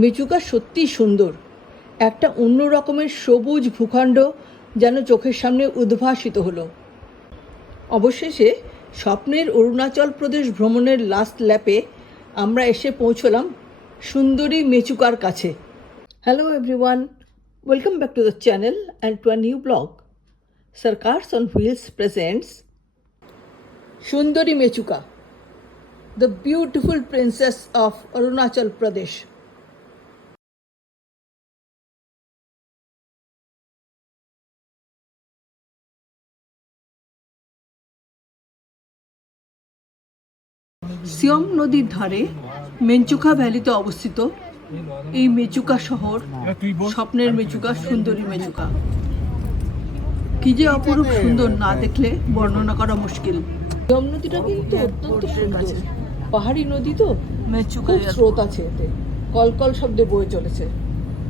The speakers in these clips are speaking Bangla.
মেচুকা সত্যিই সুন্দর। একটা অন্য রকমের সবুজ ভূখণ্ড যেন চোখের সামনে উদ্ভাসিত হলো। অবশেষে স্বপ্নের অরুণাচল প্রদেশ ভ্রমণের লাস্ট ল্যাপে আমরা এসে পৌঁছলাম সুন্দরী মেচুকার কাছে। Hello everyone welcome back to the channel and to a new vlog Sarkars on wheels presents সুন্দরী Mechuka the beautiful princess of Arunachal Pradesh. Siyom নদীর ধারে মেঞ্চুকা ভ্যালিতে অবস্থিত এই মেচুকা শহর স্বপ্নের মেচুকা সুন্দরী মেচুকা। কি যে অপরূপ সুন্দর না দেখলে বর্ণনা করা মুশকিল। সিয়ম নদীটা কিন্তু অত্যন্ত সুন্দর। পাহাড়ি নদী তো খুব স্রোত আছে এতে। কলকল শব্দে বয়ে চলেছে।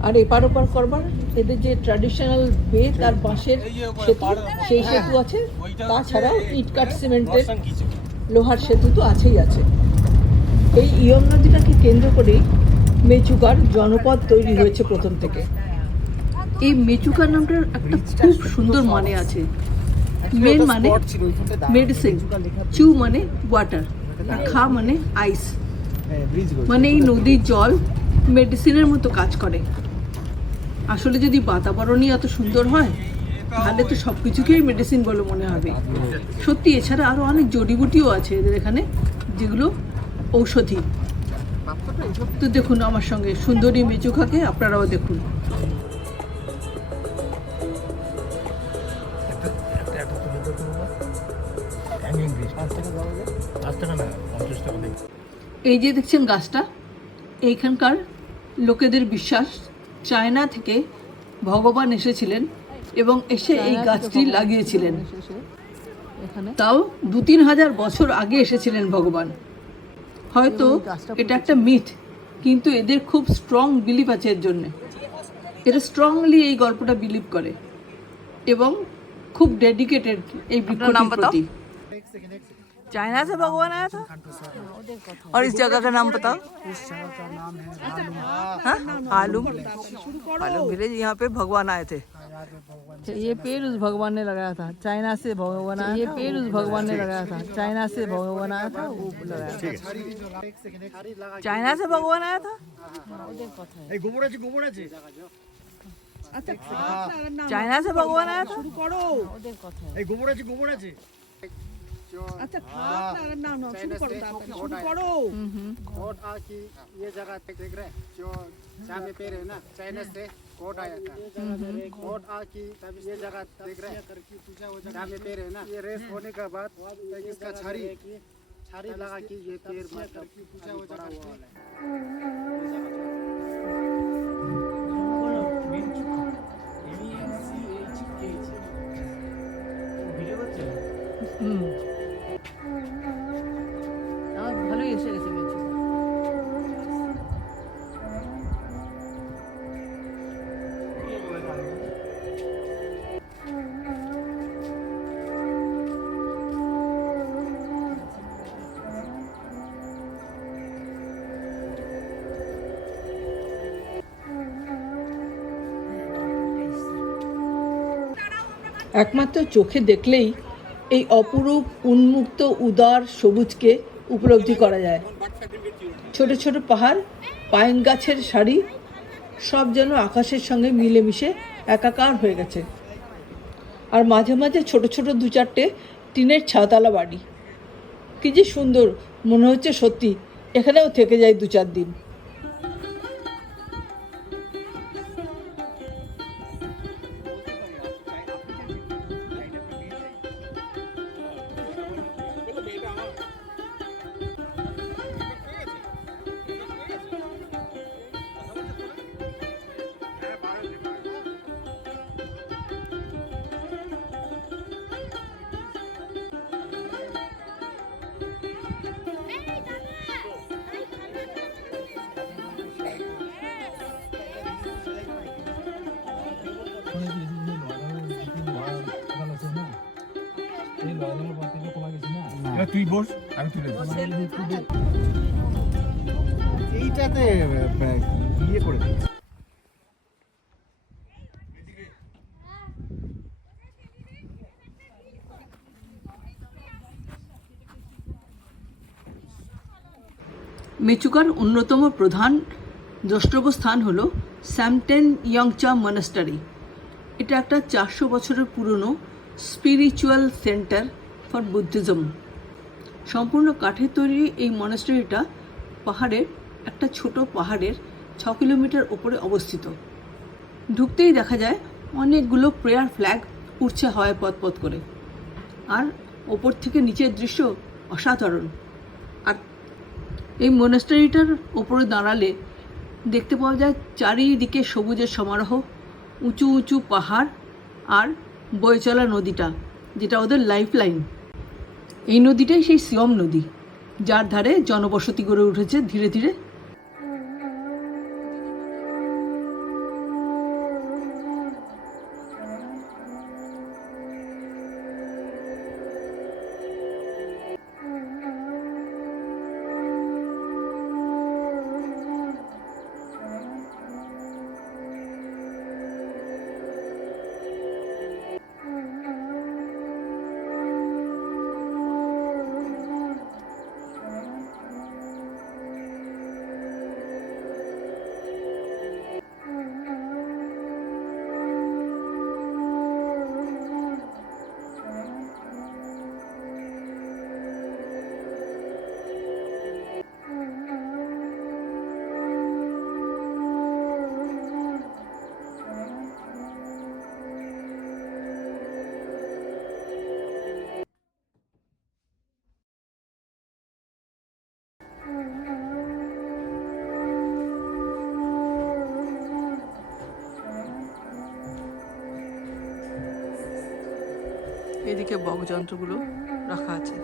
আর এপার ওপার করবার এদের যে ট্র্যাডিশনাল বে তার বাঁশের সেতু সেই সেতু আছে। তাছাড়াও ইটকাট সিমেন্টের লোহার সেতু তো আছেই আছে। এই ইয়ম নদীটাকে কেন্দ্র করেই মেচুকার জনপদ তৈরি হয়েছে প্রথম থেকে। এই মেচুকার নামটার একটা খুব সুন্দর মানে আছে। মেন মানে মেডিসিন চু মানে ওয়াটার, আর খা মানে আইস। মানে এই নদীর জল মেডিসিনের মতো কাজ করে। আসলে যদি বাতাবরণই এত সুন্দর হয় তাহলে তো সব কিছুকেই মেডিসিন বলে মনে হবে। সত্যি, এছাড়া আরও অনেক জড়িবুটিও আছে এদের এখানে, যেগুলো ঔষধি। তো দেখুন আমার সঙ্গে সুন্দরী মেচুখাকে আপনারাও দেখুন। এই যে দেখছেন গাছটা, এইখানকার লোকেদের বিশ্বাস, চায়না থেকে ভগবান এসেছিলেন। এবং এসে এই গাছটি লাগিয়েছিলেন তাও দু তিন হাজার বছর আগে এসেছিলেন ভগবান হয়তো এটা একটা মিথ কিন্তু এদের খুব স্ট্রং বিলিভ আছে এর জন্যে এরা স্ট্রংলি এই গল্পটা বিলিভ করে এবং খুব ডেডিকেটেড এই বৃক্ষটির প্রতি चाइना से भगवान आया था और इस जगह का नाम बताओ हाँ? आलूम आलूम विलेज यहाँ पे भगवान आए थे ये पेड़ उस भगवान ने लगाया था चाइना से भगवान आया ये पेड़ उस भगवान ने लगाया था चाइना से भगवान आया था वो लगाया था चाइना से भगवान आया था चाइना से भगवान आया था আচ্ছা খারাপ না না না শুরু করো তাড়াতাড়ি, শুরু করো कोट आके ये जगह देख देख रहे हैं? जो जहाँ में पेड़ है ना चाइना से कोट आया था। कोट आके ये जगह देख रहे हैं। में पेड़ है ना, ये रेस होने के बाद इसका छारी छारी लगा के ये पेड़ मतलब बड़ा हुआ है। হুম একমাত্র চোখে দেখলেই এই অপরূপ, উন্মুক্ত, উদার সবুজকে উপলব্ধি করা যায়। ছোট ছোট পাহাড়, পাইন গাছের সারি, সব যেন আকাশের সঙ্গে মিলেমিশে একাকার হয়ে গেছে। আর মাঝে মাঝে ছোট ছোট দু চারটে টিনের ছাতালা বাড়ি। কি যে সুন্দর, মনে হচ্ছে সত্যি এখানেও থেকে যায় দু চার দিন। তুই বস আমি তুলে এইটাতে ইয়ে করে দিচ্ছে মেচুকার অন্যতম প্রধান দ্রষ্টব্য স্থান হল স্যামটেন ইয়ংচা মনাস্টারি। এটা একটা চারশো বছরের পুরনো স্পিরিচুয়াল সেন্টার ফর বুদ্ধিজম সম্পূর্ণ কাঠের তৈরি এই মনাস্টারিটা পাহাড়ের, একটা ছোট পাহাড়ের ছ কিলোমিটার ওপরে অবস্থিত। ঢুকতেই দেখা যায় অনেকগুলো প্রেয়ার ফ্ল্যাগ উঠছে হয় পথ পথ করে। আর ওপর থেকে নিচের দৃশ্য অসাধারণ। আর এই মনাস্টারিটার ওপরে দাঁড়ালে দেখতে পাওয়া যায় চারিদিকে সবুজের সমারোহ উঁচু উঁচু পাহাড় আর বয়ে চলা নদীটা, যেটা ওদের লাইফ লাইন এই নদীটাই সেই সিয়ম নদী, যার ধারে জনবসতি গড়ে উঠেছে ধীরে ধীরে। এদিকে বক যন্ত্রগুলো রাখা আছে।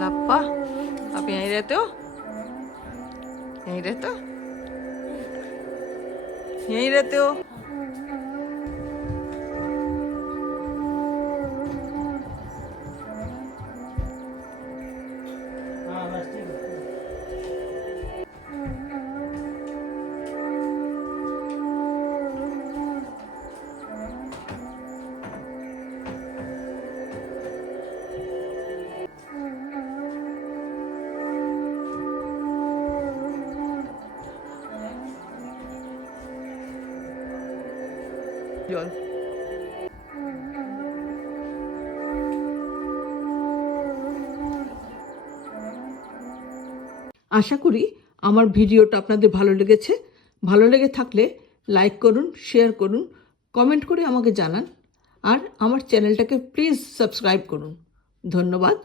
लाप्पा आप यहीं रहते हो यहीं रहते हो यहीं रहते हो জল। আশা করি আমার ভিডিওটা আপনাদের ভালো লেগেছে। ভালো লেগে থাকলে লাইক করুন, শেয়ার করুন, কমেন্ট করে আমাকে জানান। আর আমার চ্যানেলটাকে প্লিজ সাবস্ক্রাইব করুন। ধন্যবাদ।